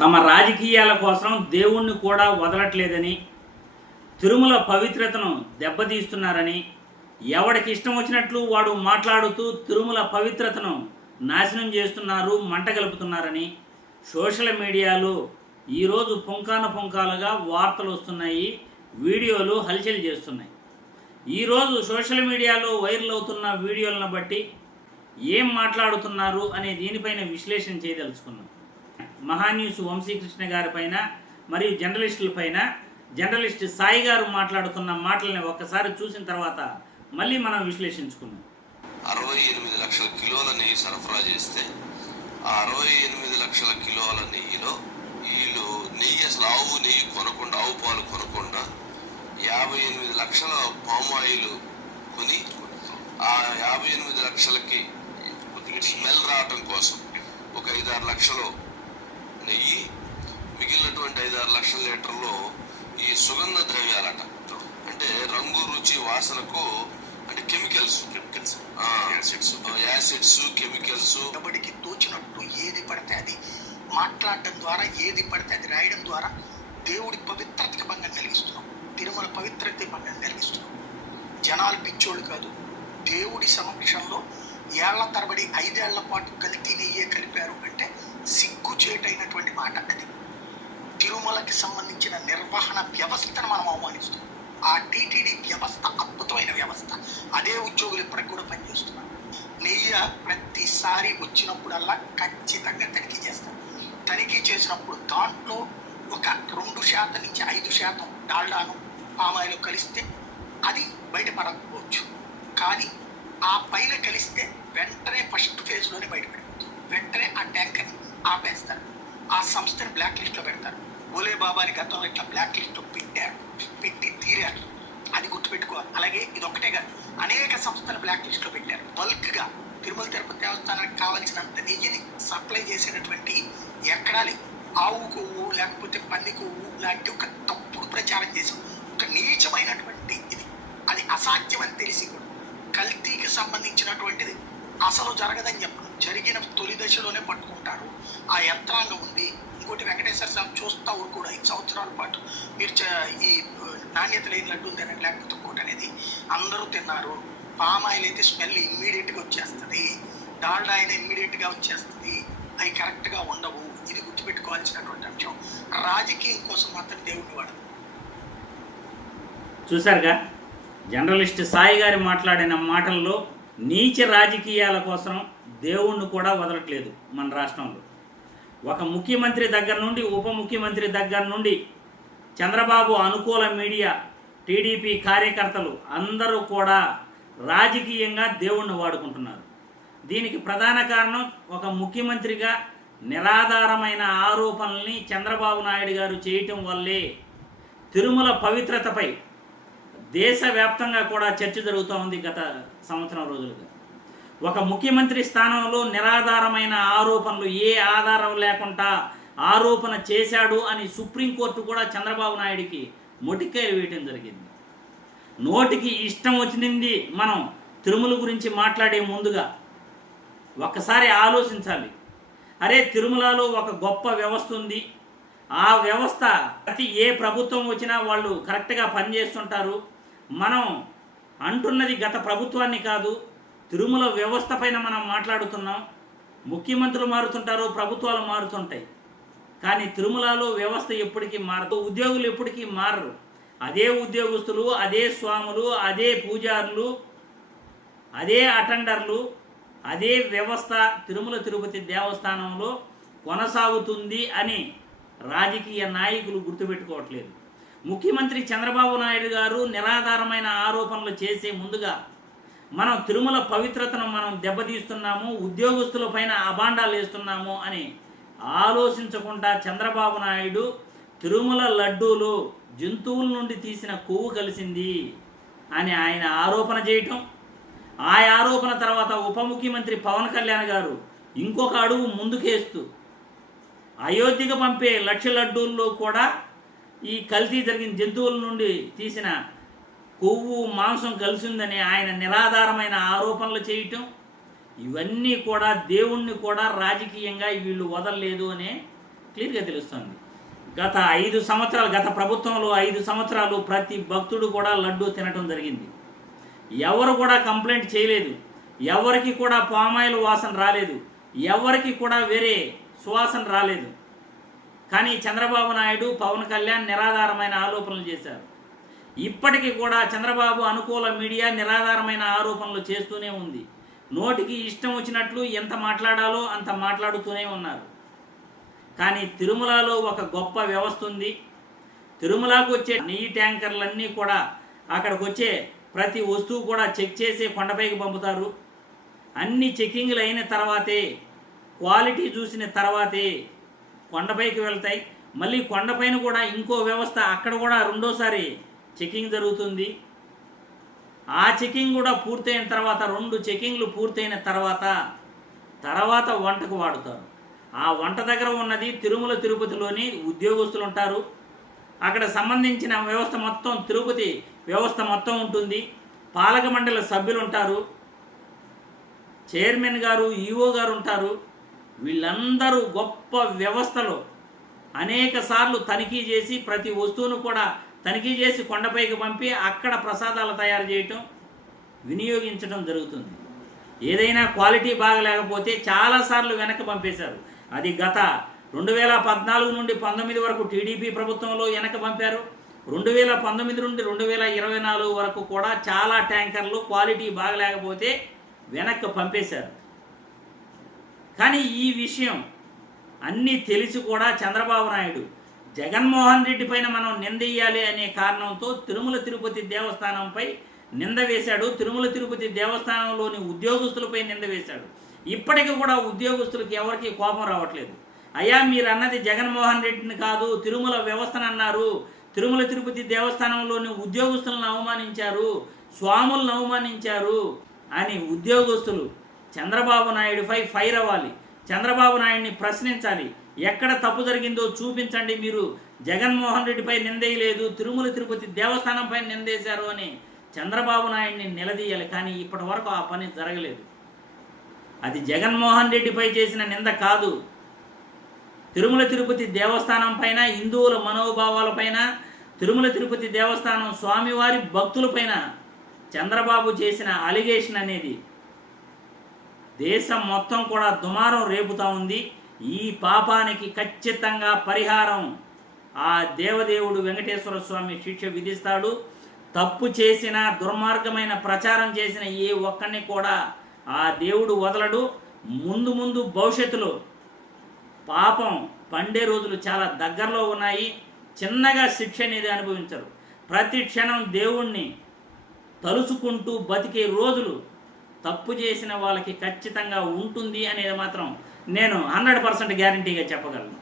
తమ రాజకీయాల కోసం దేవుణ్ణి కూడా వదలట్లేదని తిరుమల పవిత్రతను దెబ్బతీస్తున్నారని ఎవడికి ఇష్టం వచ్చినట్లు వాడు మాట్లాడుతూ తిరుమల పవిత్రతను నాశనం చేస్తున్నారు మంట గలుపుతున్నారని సోషల్ మీడియాలో ఈరోజు పుంకాన పుంకాలుగా వార్తలు వస్తున్నాయి వీడియోలు హల్చల్ చేస్తున్నాయి. ఈరోజు సోషల్ మీడియాలో వైరల్ అవుతున్న వీడియోలను బట్టి ఏం మాట్లాడుతున్నారు అనే దీనిపైన విశ్లేషణ చేయదలుచుకున్నాం. మహాన్యూస్ వంశీకృష్ణ గారి పైన మరియు జర్నలిస్టుల పైన జర్నలిస్ట్ సాయి గారు మాట్లాడుతున్న మాటల్ని ఒక్కసారి చూసిన తర్వాత మళ్ళీ మనం విశ్లేషించుకున్నాం అరవై ఎనిమిది లక్షల కిలోల నెయ్యి సరఫరా చేస్తే ఆ అరవై ఎనిమిది లక్షల కిలోల నెయ్యిలో వీళ్ళు నెయ్యి అసలు ఆవు నెయ్యి కొనకుండా ఆవు పాలు కొనకుండా యాభై ఎనిమిది లక్షల పామ్ ఆయిల్ కొని ఆ యాభై ఎనిమిది లక్షలకి కొద్దిగా స్మెల్ రావటం కోసం ఒక ఐదారు లక్షలు నెయ్యి మిగిలినటువంటి ఐదారు లక్షల లీటర్లో ఈ సుగంధ ద్రవ్యాలట. అంటే రంగు రుచి వాసనకు అంటే chemicals. Chemicals. Acids. Acids chemicals. ఎవడికి తోచినట్టు ఏది పడితే అది మాట్లాడటం ద్వారా ఏది పడితే అది రాయడం ద్వారా దేవుడి పవిత్రతకి భంగం కలిగిస్తున్నాం. తిరుమల పవిత్రతకి భంగం కలిగిస్తున్నాం. జనాలు పిచ్చోళ్ళు కాదు. దేవుడి సమక్షంలో ఏళ్ళ తరబడి ఐదేళ్ళ పాటు కల్తీ నెయ్యే కలిపారు అంటే సిగ్గుచేటైనటువంటి మాట అది. తిరుమలకి సంబంధించిన నిర్వహణ వ్యవస్థను మనం అవమానిస్తాం. ఆ టీటీడీ వ్యవస్థ అద్భుతమైన వ్యవస్థ. అదే ఉద్యోగులు ఇప్పటికి కూడా పనిచేస్తున్నారు. నెయ్య ప్రతిసారి వచ్చినప్పుడల్లా ఖచ్చితంగా తనిఖీ చేస్తారు. తనిఖీ చేసినప్పుడు దాంట్లో ఒక రెండు శాతం నుంచి ఐదు శాతం డాల్డాను పామాయిలు కలిస్తే అది బయటపడకపోవచ్చు. కానీ ఆ పైన కలిస్తే వెంటనే ఫస్ట్ ఫేజ్లోనే బయటపడిపోతుంది వెంటనే ఆ ట్యాంకర్ని ఆపేస్తారు. ఆ సంస్థను బ్లాక్ లిస్ట్లో పెడతారు. ఓలే బాబాని గతంలో ఇట్లా బ్లాక్ లిస్ట్లో పెట్టారు. పెట్టి తీరారు. అది గుర్తుపెట్టుకోవాలి అలాగే ఇది ఒకటే కాదు. అనేక సంస్థలు బ్లాక్ లిస్ట్లో పెట్టారు. బల్క్గా తిరుమల తిరుపతి దేవస్థానానికి కావాల్సినంత నెయ్యిని సప్లై చేసేటటువంటి ఎక్కడా లేదు. ఆవు కొవ్వు లేకపోతే పంది కొవ్వు లాంటి ఒక తప్పుడు ప్రచారం చేసాం ఒక నీచమైనటువంటి ఇది. అది అసాధ్యం అని తెలిసి కూడా కల్తీకి సంబంధించినటువంటిది అసలు జరగదని చెప్పడం జరిగిన తొలి దశలోనే పట్టుకుంటారు ఆ యంత్రాంగం ఉంది ఇంకోటి వెంకటేశ్వర స్వామి చూస్తూ కూడా ఐదు సంవత్సరాల పాటు. మీరు చ- ఈ నాణ్యత లేని లడ్డు ఉందని లేకపోతే ఇంకోటి అనేది. అందరూ తిన్నారు. పామ్ ఆయిల్ అయితే స్మెల్ ఇమ్మీడియట్గా వచ్చేస్తుంది. డాల్డా అయినా ఇమ్మీడియట్గా వచ్చేస్తుంది. అవి కరెక్ట్గా ఉండవు. ఇది గుర్తుపెట్టుకోవాల్సినటువంటి అంశం. రాజకీయం కోసం మాత్రం దేవుడిని వాడు చూశారుగా? జర్నలిస్ట్ సాయి గారి మాట్లాడిన మాటల్లో నీచ రాజకీయాల కోసం దేవుణ్ణి కూడా వదలట్లేదు మన రాష్ట్రంలో. ఒక ముఖ్యమంత్రి దగ్గర నుండి ఉప ముఖ్యమంత్రి దగ్గర నుండి చంద్రబాబు అనుకూల మీడియా టీడీపీ కార్యకర్తలు అందరూ కూడా రాజకీయంగా దేవుణ్ణి వాడుకుంటున్నారు. దీనికి ప్రధాన కారణం ఒక ముఖ్యమంత్రిగా నిరాధారమైన ఆరోపణల్ని చంద్రబాబు నాయుడు గారు చేయటం వల్లే తిరుమల పవిత్రతపై దేశవ్యాప్తంగా కూడా చర్చ జరుగుతూ ఉంది గత సంవత్సరం రోజులుగా. ఒక ముఖ్యమంత్రి స్థానంలో నిరాధారమైన ఆరోపణలు ఏ ఆధారం లేకుండా ఆరోపణ చేశాడు అని సుప్రీంకోర్టు కూడా చంద్రబాబు నాయుడికి మొటికాయలు వేయటం జరిగింది. నోటికి ఇష్టం వచ్చింది మనం తిరుమల గురించి మాట్లాడే ముందుగా ఒక్కసారి ఆలోచించాలి. అరే తిరుమలలో ఒక గొప్ప వ్యవస్థ ఉంది. ఆ వ్యవస్థ ప్రతి ఏ ప్రభుత్వం వచ్చినా వాళ్ళు కరెక్ట్గా పనిచేస్తుంటారు. మనం అంటున్నది గత ప్రభుత్వాన్ని కాదు. తిరుమల వ్యవస్థ పైన మనం మాట్లాడుతున్నాం. ముఖ్యమంత్రులు మారుతుంటారు ప్రభుత్వాలు మారుతుంటాయి. కానీ తిరుమలలో వ్యవస్థ ఎప్పటికీ మారదు. ఉద్యోగులు ఎప్పటికీ మారరు. అదే ఉద్యోగస్తులు అదే స్వాములు అదే పూజారులు అదే అటెండర్లు అదే వ్యవస్థ తిరుమల తిరుపతి దేవస్థానంలో కొనసాగుతుంది అని రాజకీయ నాయకులు గుర్తుపెట్టుకోవట్లేదు. ముఖ్యమంత్రి చంద్రబాబు నాయుడు గారు నిరాధారమైన ఆరోపణలు చేసే ముందుగా మనం తిరుమల పవిత్రతను మనం దెబ్బతీస్తున్నాము ఉద్యోగస్తుల పైన అభాండాలు వేస్తున్నాము అని ఆలోచించకుండా చంద్రబాబు నాయుడు తిరుమల లడ్డూలు జంతువుల నుండి తీసిన కొవ్వు కలిసింది అని ఆయన ఆరోపణ చేయటం. ఆ ఆరోపణ తర్వాత ఉప ముఖ్యమంత్రి పవన్ కళ్యాణ్ గారు ఇంకొక అడుగు ముందుకేస్తూ అయోధ్యకు పంపే లక్ష లడ్డూల్లో కూడా ఈ కల్తీ జరిగిన జంతువుల నుండి తీసిన కొవ్వు మాంసం కలిసిందని ఆయన నిరాధారమైన ఆరోపణలు చేయటం ఇవన్నీ కూడా దేవుణ్ణి కూడా రాజకీయంగా వీళ్ళు వదలలేదు అనే క్లియర్గా తెలుస్తుంది. గత ఐదు సంవత్సరాలు గత ప్రభుత్వంలో ఐదు సంవత్సరాలు ప్రతి భక్తుడు కూడా లడ్డు తినటం జరిగింది. ఎవరు కూడా కంప్లైంట్ చేయలేదు. ఎవరికి కూడా పామాయిల్ వాసన రాలేదు. ఎవరికి కూడా వేరే సువాసన రాలేదు. కానీ చంద్రబాబు నాయుడు పవన్ కళ్యాణ్ నిరాధారమైన ఆరోపణలు చేశారు. ఇప్పటికీ కూడా చంద్రబాబు అనుకూల మీడియా నిరాధారమైన ఆరోపణలు చేస్తూనే ఉంది. నోటికి ఇష్టం వచ్చినట్లు ఎంత మాట్లాడాలో అంత మాట్లాడుతూనే ఉన్నారు. కానీ తిరుమలలో ఒక గొప్ప వ్యవస్థ ఉంది. తిరుమలకు వచ్చే నెయ్యి ట్యాంకర్లన్నీ కూడా అక్కడికి వచ్చే ప్రతి వస్తువు కూడా చెక్ చేసి కొండపైకి పంపుతారు. అన్ని చెకింగ్లు అయిన తర్వాతే క్వాలిటీ చూసిన తర్వాతే కొండపైకి వెళ్తాయి. మళ్ళీ కొండపైన కూడా ఇంకో వ్యవస్థ అక్కడ కూడా రెండోసారి చెకింగ్ జరుగుతుంది. ఆ చెకింగ్ కూడా పూర్తయిన తర్వాత రెండు చెకింగ్లు పూర్తయిన తర్వాత తర్వాత వంటకు వాడుతారు. ఆ వంట దగ్గర ఉన్నది తిరుమల తిరుపతిలోని ఉద్యోగస్తులు ఉంటారు. అక్కడ సంబంధించిన వ్యవస్థ మొత్తం తిరుపతి వ్యవస్థ మొత్తం ఉంటుంది. పాలక మండలి సభ్యులు ఉంటారు. చైర్మన్ గారు ఈఓ గారు ఉంటారు. వీళ్ళందరూ గొప్ప వ్యవస్థలో అనేక సార్లు తనిఖీ చేసి ప్రతి వస్తువును కూడా తనిఖీ చేసి కొండపైకి పంపి అక్కడ ప్రసాదాలు తయారు చేయటం వినియోగించడం జరుగుతుంది. ఏదైనా క్వాలిటీ బాగలేకపోతే చాలాసార్లు వెనక్కి పంపేశారు. అది గత రెండు వేల పద్నాలుగు నుండి పంతొమ్మిది వరకు టీడీపీ ప్రభుత్వంలో వెనక్కి పంపారు. రెండు వేల పంతొమ్మిది నుండి రెండు వేల ఇరవై నాలుగు వరకు కూడా చాలా ట్యాంకర్లు క్వాలిటీ బాగలేకపోతే వెనక్కి పంపేశారు. కానీ ఈ విషయం అన్నీ తెలిసి కూడా చంద్రబాబు నాయుడు జగన్మోహన్ రెడ్డి పైన మనం నిందయ్యాలి అనే కారణంతో తిరుమల తిరుపతి దేవస్థానంపై నింద వేశాడు. తిరుమల తిరుపతి దేవస్థానంలోని ఉద్యోగస్తులపై నింద వేశాడు. ఇప్పటికీ కూడా ఉద్యోగస్తులకు ఎవరికి కోపం రావట్లేదు. అయ్యా మీరు అన్నది జగన్మోహన్ రెడ్డిని కాదు తిరుమల వ్యవస్థను అన్నారు. తిరుమల తిరుపతి దేవస్థానంలోని ఉద్యోగస్తులను అవమానించారు. స్వాములను అవమానించారు. అని ఉద్యోగస్తులు చంద్రబాబు నాయుడిపై ఫైర్ అవ్వాలి. చంద్రబాబు నాయుడిని ప్రశ్నించాలి. ఎక్కడ తప్పు జరిగిందో చూపించండి మీరు. జగన్మోహన్ రెడ్డిపై నిందేయలేదు తిరుమల తిరుపతి దేవస్థానంపై నిందేశారు అని చంద్రబాబు నాయుడిని నిలదీయాలి. కానీ ఇప్పటి వరకు ఆ పని జరగలేదు. అది జగన్మోహన్ రెడ్డిపై చేసిన నింద కాదు. తిరుమల తిరుపతి దేవస్థానం పైన హిందువుల మనోభావాలపైన తిరుమల తిరుపతి దేవస్థానం స్వామివారి భక్తులపైన చంద్రబాబు చేసిన అలిగేషన్ అనేది దేశం మొత్తం కూడా దుమారం రేపుతా ఉంది. ఈ పాపానికి ఖచ్చితంగా పరిహారం. ఆ దేవదేవుడు వెంకటేశ్వర స్వామి శిక్ష విధిస్తాడు. తప్పు చేసిన దుర్మార్గమైన ప్రచారం చేసిన ఏ ఒక్కరిని కూడా ఆ దేవుడు వదలడు. ముందు ముందు భవిష్యత్తులో పాపం పండే రోజులు చాలా దగ్గరలో ఉన్నాయి. చిన్నగా శిక్ష అనేది అనుభవించరు. ప్రతి క్షణం దేవుణ్ణి తలుచుకుంటూ బతికే రోజులు తప్పు చేసిన వాళ్ళకి ఖచ్చితంగా ఉంటుంది అనేది మాత్రం నేను హండ్రెడ్ పర్సెంట్ గ్యారంటీగా చెప్పగలను.